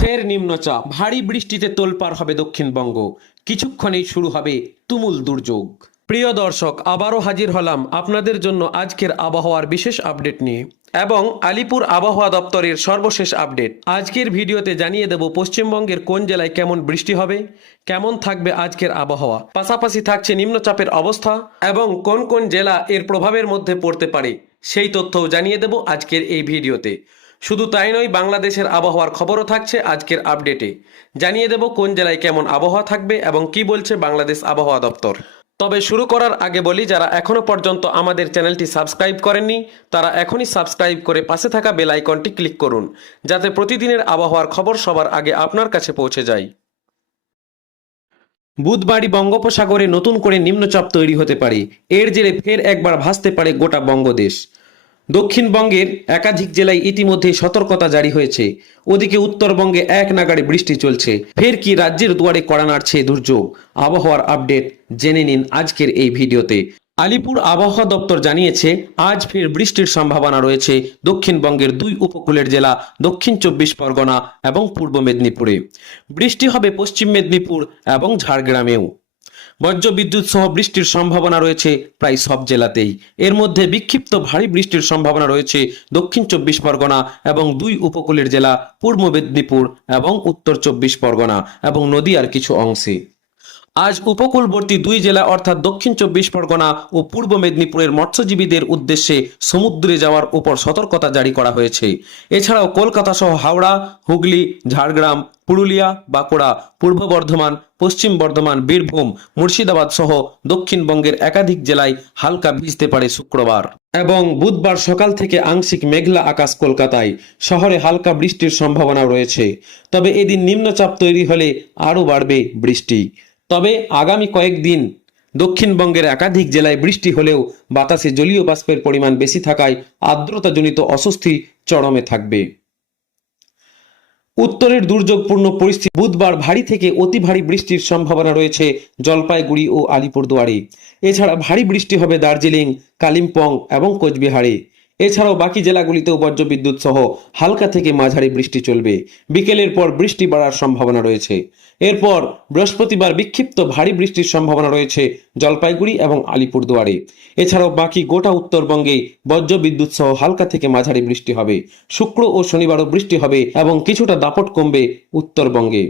ফের নিম্নচাপ ভারী বৃষ্টিতে তোলপাড় হবে দক্ষিণবঙ্গ। কিছুক্ষণেই শুরু হবে তুমুল দুর্যোগ। প্রিয় দর্শক, আবারও হাজির হলাম আপনাদের জন্য আজকের আবহাওয়ার বিশেষ আপডেট নিয়ে এবং আলিপুর আবহাওয়া দপ্তরের সর্বশেষ আপডেট। আজকের ভিডিওতে জানিয়ে দেব পশ্চিমবঙ্গের কোন জেলায় কেমন বৃষ্টি হবে, কেমন থাকবে আজকের আবহাওয়া, পাশাপাশি থাকছে নিম্নচাপের অবস্থা এবং কোন কোন জেলা এর প্রভাবের মধ্যে পড়তে পারে, সেই তথ্যও জানিয়ে দেব আজকের এই ভিডিওতে। শুধু তাই নয়, বাংলাদেশের আবহাওয়ার খবরও থাকছে আজকের আপডেটে। জানিয়ে দেব কোন জেলায় কেমন আবহাওয়া থাকবে এবং কি বলছে বাংলাদেশ আবহাওয়া দপ্তর। তবে শুরু করার আগে বলি, যারা এখনও পর্যন্ত আমাদের চ্যানেলটি সাবস্ক্রাইব করেননি, তারা এখনই সাবস্ক্রাইব করে পাশে থাকা বেল আইকনটি ক্লিক করুন, যাতে প্রতিদিনের আবহাওয়ার খবর সবার আগে আপনার কাছে পৌঁছে যায়। বুধবারই বঙ্গোপসাগরে নতুন করে নিম্নচাপ তৈরি হতে পারে। এর জেরে ফের একবার ভাসতে পারে গোটা বঙ্গদেশ। দক্ষিণবঙ্গের একাধিক জেলায় ইতিমধ্যে সতর্কতা জারি হয়েছে। ওদিকে উত্তরবঙ্গে এক নাগাড়ে বৃষ্টি চলছে। ফের কি রাজ্যের দুয়ারে কড়া নাড়ছে দুর্যোগ? আবহাওয়ার আপডেট জেনে নিন আজকের এই ভিডিওতে। আলিপুর আবহাওয়া দপ্তর জানিয়েছে, আজ ফের বৃষ্টির সম্ভাবনা রয়েছে দক্ষিণবঙ্গের দুই উপকূলের জেলা দক্ষিণ চব্বিশ পরগনা এবং পূর্ব মেদিনীপুরে। বৃষ্টি হবে পশ্চিম মেদিনীপুর এবং ঝাড়গ্রামেও। বজ্রবিদ্যুৎ সহ বৃষ্টির সম্ভাবনা রয়েছে প্রায় সব জেলাতেই। এর মধ্যে বিক্ষিপ্ত ভারী বৃষ্টির সম্ভাবনা রয়েছে দক্ষিণ চব্বিশ পরগনা এবং দুই উপকূলের জেলা, পূর্ব মেদিনীপুর এবং উত্তর চব্বিশ পরগনা এবং নদীয়ার কিছু অংশে। আজ উপকূলবর্তী দুই জেলা অর্থাৎ দক্ষিণ চব্বিশ পরগনা ও পূর্ব মেদিনীপুরের মৎস্যজীবীদের উদ্দেশ্যে সমুদ্রে যাওয়ার উপর সতর্কতা জারি করা হয়েছে। এছাড়াও কলকাতা সহ হাওড়া, হুগলি, ঝাড়গ্রাম, পুরুলিয়া, বাঁকুড়া, পূর্ব বর্ধমান পশ্চিম বর্ধমান, বীরভূম, মুর্শিদাবাদ সহ দক্ষিণবঙ্গের একাধিক জেলায় হালকা ভিজতে পারে শুক্রবার। এবং বুধবার সকাল থেকে আংশিক মেঘলা আকাশ কলকাতায়। শহরে হালকা বৃষ্টির সম্ভাবনা রয়েছে। তবে এদিন নিম্নচাপ তৈরি হলে আরও বাড়বে বৃষ্টি। তবে আগামী কয়েকদিন দক্ষিণবঙ্গের একাধিক জেলায় বৃষ্টি হলেও বাতাসে জলীয় বাষ্পের পরিমাণ বেশি থাকায় আর্দ্রতাজনিত অস্বস্তি চরমে থাকবে। উত্তরের দুর্যোগপূর্ণ পরিস্থিতি বুধবার ভারী থেকে অতি ভারী বৃষ্টির সম্ভাবনা রয়েছে জলপাইগুড়ি ও আলিপুরদুয়ারে। এছাড়া ভারী বৃষ্টি হবে দার্জিলিং, কালিম্পং এবং কোচবিহারে। এছাড়াও বাকি জেলাগুলিতেও বজ্রবিদ্যুৎ সহ হালকা থেকে মাঝারি বৃষ্টি চলবে। বিকেলের পর বৃষ্টি বাড়ার সম্ভাবনা রয়েছে। এরপর বৃহস্পতিবার বিক্ষিপ্ত ভারী বৃষ্টির সম্ভাবনা রয়েছে জলপাইগুড়ি এবং আলিপুরদুয়ারে। এছাড়াও বাকি গোটা উত্তরবঙ্গে বজ্রবিদ্যুৎ সহ হালকা থেকে মাঝারি বৃষ্টি হবে। শুক্র ও শনিবারও বৃষ্টি হবে এবং কিছুটা দাপট কমবে উত্তরবঙ্গে।